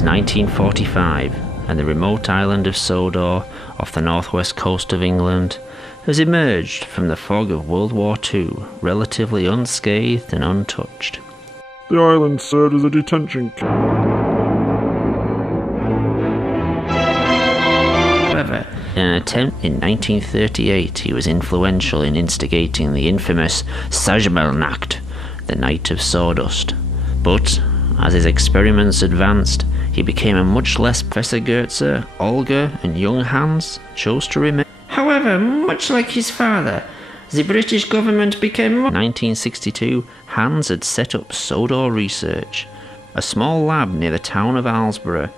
is 1945, and the remote island of Sodor, off the northwest coast of England, has emerged from the fog of World War II, relatively unscathed and untouched. The island served as a detention camp. However, in an attempt in 1938, he was influential in instigating the infamous Sajmelnacht, the Night of Sawdust. But, as his experiments advanced, he became a much less Professor Goetze, Olga and young Hans chose to remain. However, much like his father, the British government became more. In 1962, Hans had set up Sodor Research, a small lab near the town of Alsborough,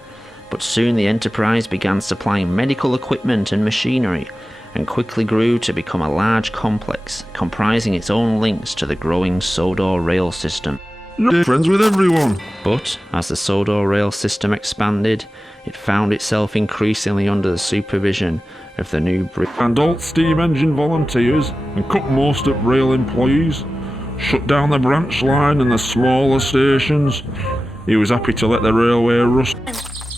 but soon the enterprise began supplying medical equipment and machinery, and quickly grew to become a large complex, comprising its own links to the growing Sodor rail system. You're friends with everyone. But, as the Sodor rail system expanded, it found itself increasingly under the supervision of the new And alt steam engine volunteers and cut most at rail employees, shut down the branch line and the smaller stations. He was happy to let the railway rust.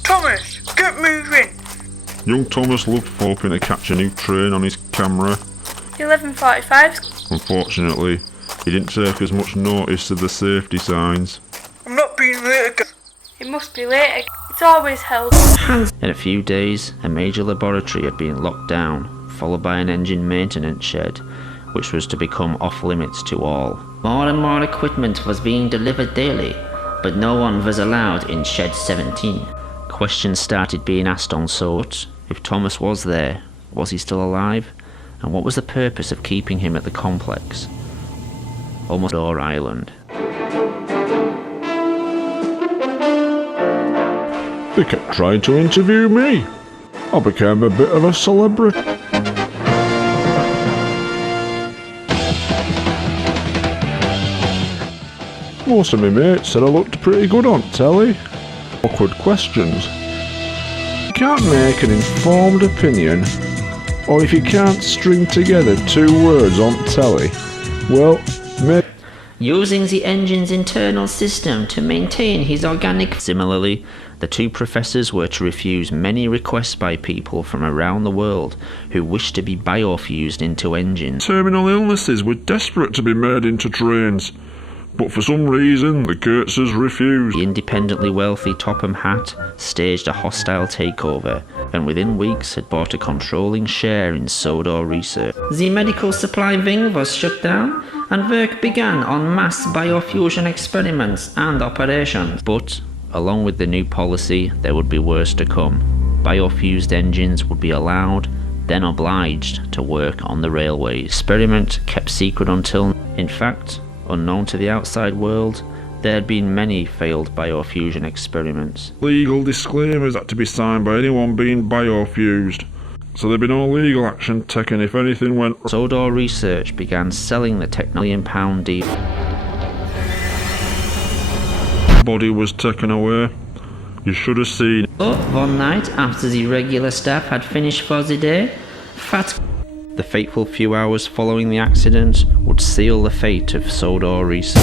Thomas, get moving! Young Thomas loved hoping to catch a new train on his camera. 11:45. Unfortunately, he didn't take as much notice of the safety signs. I'm not being late again. It must be late again. It's always held. In a few days, a major laboratory had been locked down, followed by an engine maintenance shed, which was to become off-limits to all. More and more equipment was being delivered daily, but no one was allowed in Shed 17. Questions started being asked on sort. If Thomas was there, was he still alive? And what was the purpose of keeping him at the complex? Almost Sodor Island. They kept trying to interview me. I became a bit of a celebrity. Most of my mates said I looked pretty good on telly. Awkward questions. You can't make an informed opinion, or if you can't string together two words on telly, well, maybe. Using the engine's internal system to maintain his organic. Similarly, the two professors were to refuse many requests by people from around the world who wished to be biofused into engines. Terminal illnesses were desperate to be made into trains, but for some reason the Goetzes refused. The independently wealthy Topham Hatt staged a hostile takeover, and within weeks had bought a controlling share in Sodor Research. The medical supply wing was shut down, and work began on mass biofusion experiments and operations. But, along with the new policy, there would be worse to come. Biofused engines would be allowed, then obliged, to work on the railways. Experiment kept secret until, in fact, unknown to the outside world, there had been many failed biofusion experiments. Legal disclaimers had to be signed by anyone being biofused, so there'd be no legal action taken if anything went wrong. Sodor Research began selling the £10 deal. Body was taken away. You should have seen. But one night, after the regular staff had finished for the day, the fateful few hours following the accident would seal the fate of Sodor Research.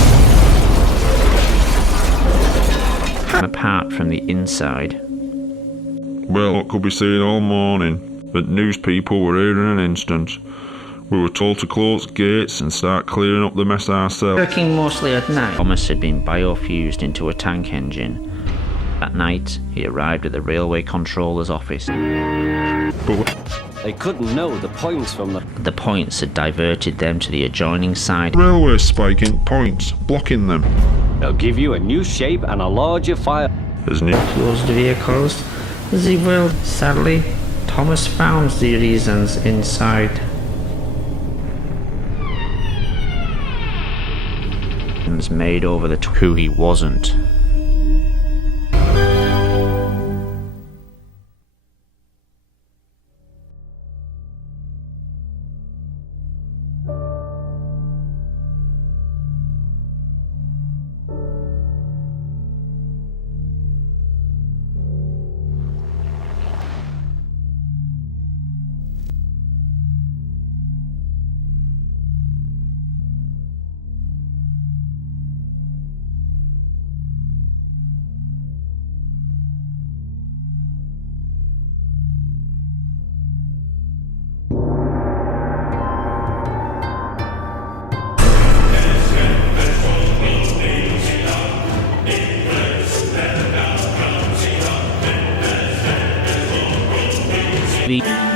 Apart from the inside. Well, what could be seen all morning? But news people were here in an instant. We were told to close gates and start clearing up the mess ourselves. Working mostly at night, Thomas had been biofused into a tank engine. That night, he arrived at the railway controller's office. But they couldn't know the points from the points had diverted them to the adjoining side. Railway spiking points, blocking them. They'll give you a new shape and a larger fire. As new Closed vehicles. The world, sadly, Thomas found the reasons inside. Made over the who he wasn't. TV.